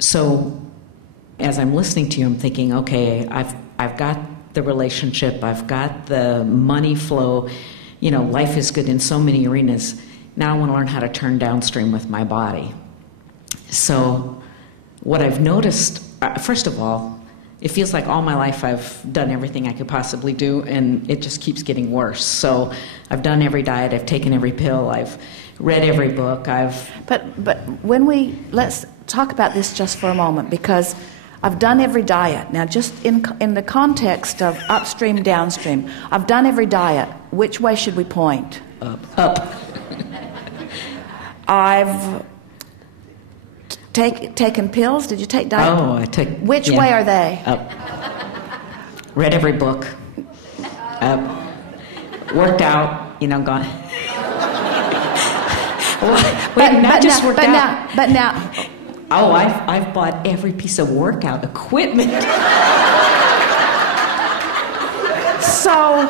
So as I'm listening to you, I'm thinking, okay, I've got the relationship, I've got the money flow, life is good in so many arenas. Now I want to learn how to turn downstream with my body. So what I've noticed, first of all, it feels like all my life I've done everything I could possibly do, and it just keeps getting worse. So I've done every diet, I've taken every pill, I've read every book, But let's talk about this just for a moment, because I've done every diet. Now, just in the context of upstream, downstream, I've done every diet. Which way should we point? Up. I've taken pills. Did you take diet? Oh, I took... Which way are they? Up. Read every book. Up. Worked out, gone... But now... Oh, I've bought every piece of workout equipment. So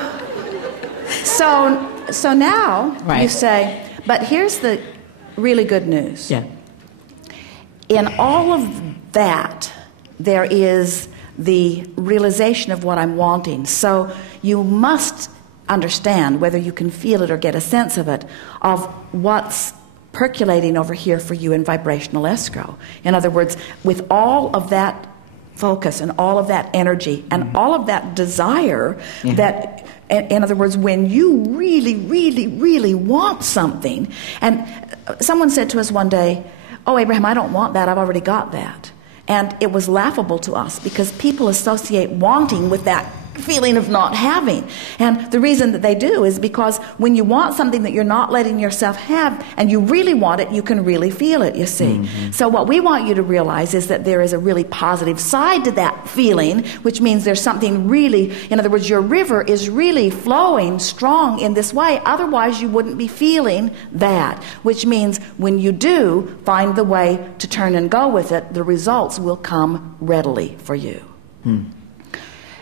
now right. You say, but here's the really good news. Yeah. In all of that, there is the realization of what I'm wanting. So you must understand, whether you can feel it or get a sense of it, of what's percolating over here for you in vibrational escrow. In other words, with all of that focus and all of that energy and all of that desire, that, in other words, when you really, really, really want something, and someone said to us one day, "Oh, Abraham, I don't want that, I've already got that." And it was laughable to us because people associate wanting with that feeling of not having. And the reason that they do is because when you want something that you're not letting yourself have and you really want it, you can really feel it, you see. Mm-hmm. So what we want you to realize is that there is a really positive side to that feeling, which means there's something really, in other words, your river is really flowing strong in this way. Otherwise, you wouldn't be feeling that, which means when you do find the way to turn and go with it, the results will come readily for you.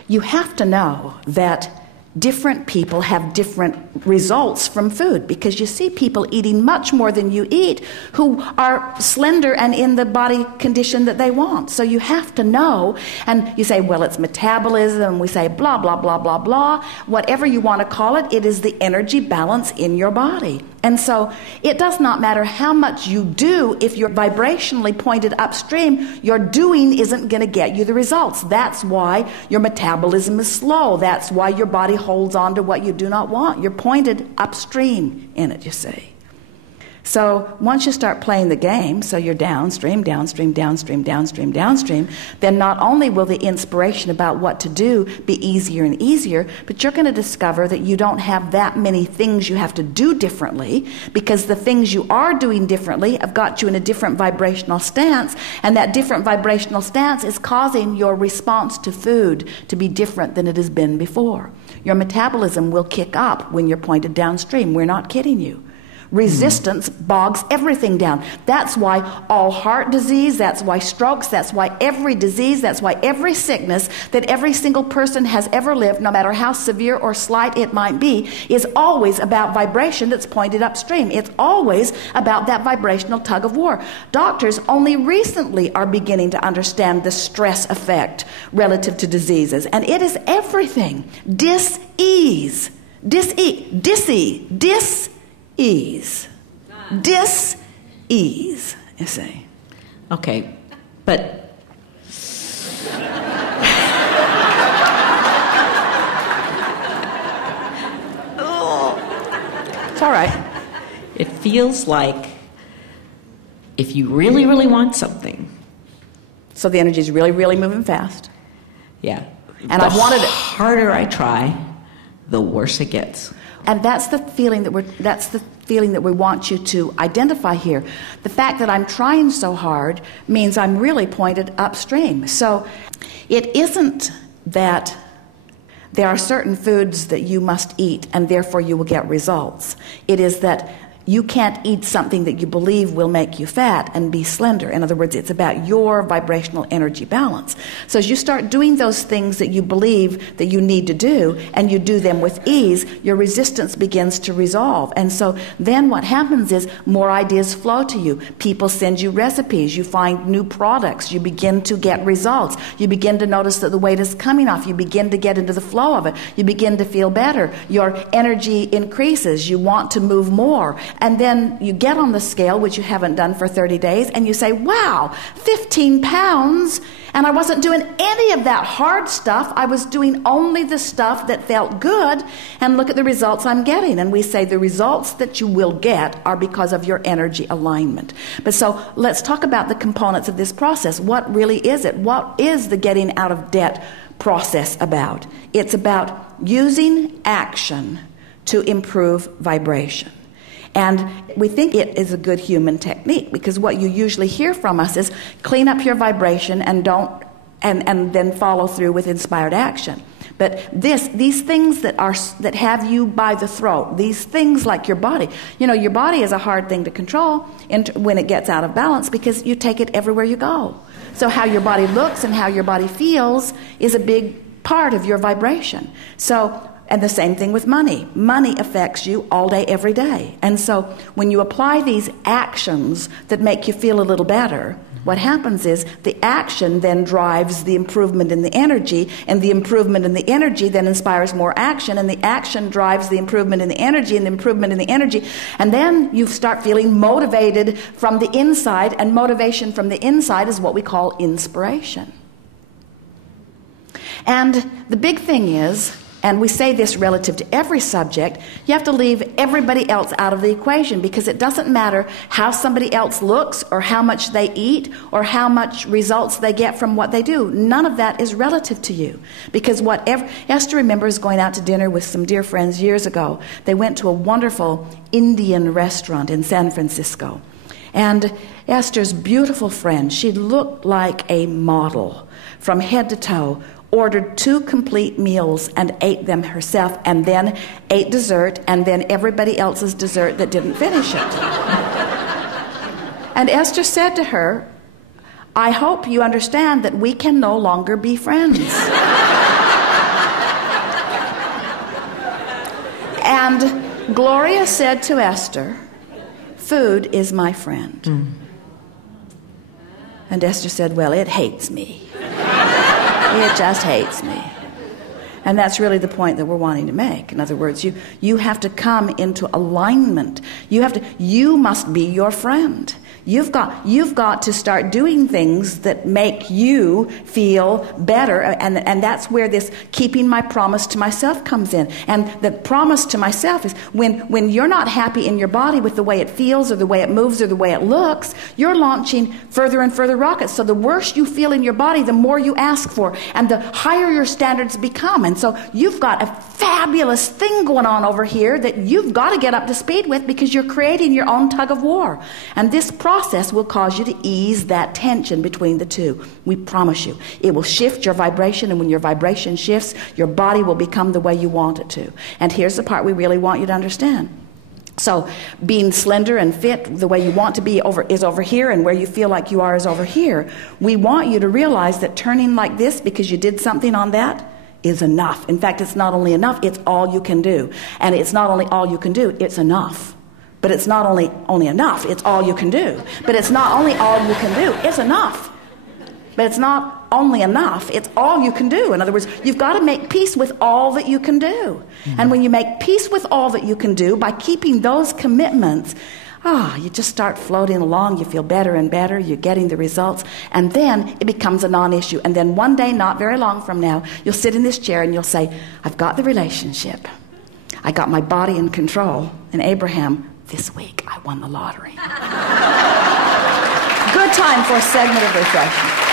You have to know that different people have different results from food, because you see people eating much more than you eat who are slender and in the body condition that they want. So you have to know, and you say, well, it's metabolism, and we say blah, blah, blah, blah, blah. Whatever you want to call it, it is the energy balance in your body. And so it does not matter how much you do. If you're vibrationally pointed upstream, your doing isn't going to get you the results. That's why your metabolism is slow. That's why your body holds on to what you do not want. You're pointed upstream in it, you see. So once you start playing the game, so you're downstream, downstream, downstream, downstream, downstream, then not only will the inspiration about what to do be easier and easier, but you're going to discover that you don't have that many things you have to do differently, because the things you are doing differently have got you in a different vibrational stance, and that different vibrational stance is causing your response to food to be different than it has been before. Your metabolism will kick up when you're pointed downstream. We're not kidding you. Resistance bogs everything down. That's why all heart disease, that's why strokes, that's why every disease, that's why every sickness that every single person has ever lived, no matter how severe or slight it might be, is always about vibration that's pointed upstream. It's always about that vibrational tug of war. Doctors only recently are beginning to understand the stress effect relative to diseases, and it is everything. Dis-ease, you see. Okay, but it's all right. It feels like if you really, really want something. So the energy is really, really moving fast. Yeah. And I've wanted it. The harder I try, the worse it gets. And that's the feeling that we want you to identify here. The fact that I'm trying so hard means I'm really pointed upstream. So it isn't that there are certain foods that you must eat and therefore you will get results. It is that you can't eat something that you believe will make you fat and be slender. In other words, it's about your vibrational energy balance. So as you start doing those things that you believe that you need to do, and you do them with ease, your resistance begins to resolve. And so then what happens is more ideas flow to you. People send you recipes. You find new products. You begin to get results. You begin to notice that the weight is coming off. You begin to get into the flow of it. You begin to feel better. Your energy increases. You want to move more. And then you get on the scale, which you haven't done for 30 days, and you say, wow, 15 pounds, and I wasn't doing any of that hard stuff. I was doing only the stuff that felt good, and look at the results I'm getting. And we say the results that you will get are because of your energy alignment. But so let's talk about the components of this process. What really is it? What is the getting out of debt process about? It's about using action to improve vibration. And we think it is a good human technique, because what you usually hear from us is clean up your vibration and then follow through with inspired action. But these things that have you by the throat, these things like your body, your body is a hard thing to control when it gets out of balance, because you take it everywhere you go. So how your body looks and how your body feels is a big part of your vibration. And the same thing with money. Money affects you all day, every day. And so when you apply these actions that make you feel a little better, what happens is the action then drives the improvement in the energy, and the improvement in the energy then inspires more action, and the action drives the improvement in the energy, and the improvement in the energy. And then you start feeling motivated from the inside, and motivation from the inside is what we call inspiration. And the big thing is, and we say this relative to every subject, you have to leave everybody else out of the equation, because it doesn't matter how somebody else looks or how much they eat or how much results they get from what they do. None of that is relative to you, because Esther remembers going out to dinner with some dear friends years ago. They went to a wonderful Indian restaurant in San Francisco. And Esther's beautiful friend, she looked like a model from head to toe, ordered 2 complete meals and ate them herself, and then ate dessert, and then everybody else's dessert that didn't finish it. And Esther said to her, I hope you understand that we can no longer be friends. And Gloria said to Esther, food is my friend. And Esther said, well, it hates me. It just hates me. And that's really the point that we're wanting to make. In other words, you have to come into alignment. You must be your friend. You've got to start doing things that make you feel better, and that's where this keeping my promise to myself comes in. And the promise to myself is when you're not happy in your body with the way it feels or the way it moves or the way it looks, you're launching further and further rockets. So the worse you feel in your body, the more you ask for, and the higher your standards become. And so you've got a fabulous thing going on over here that you've got to get up to speed with, because you're creating your own tug of war. And this process will cause you to ease that tension between the two. We promise you. It will shift your vibration, and when your vibration shifts, your body will become the way you want it to. And here's the part we really want you to understand. So being slender and fit the way you want to be is over here, and where you feel like you are is over here. We want you to realize that turning like this because you did something on that is enough. In fact, it's not only enough, it's all you can do. And it's not only all you can do, it's enough. But it's not only enough, it's all you can do. But it's not only all you can do, it's enough. But it's not only enough, it's all you can do. In other words, you've got to make peace with all that you can do. And when you make peace with all that you can do, by keeping those commitments, you just start floating along. You feel better and better. You're getting the results. And then it becomes a non-issue. And then one day, not very long from now, you'll sit in this chair and you'll say, I've got the relationship. I got my body in control. And Abraham, this week, I won the lottery. Good time for a segment of refreshment.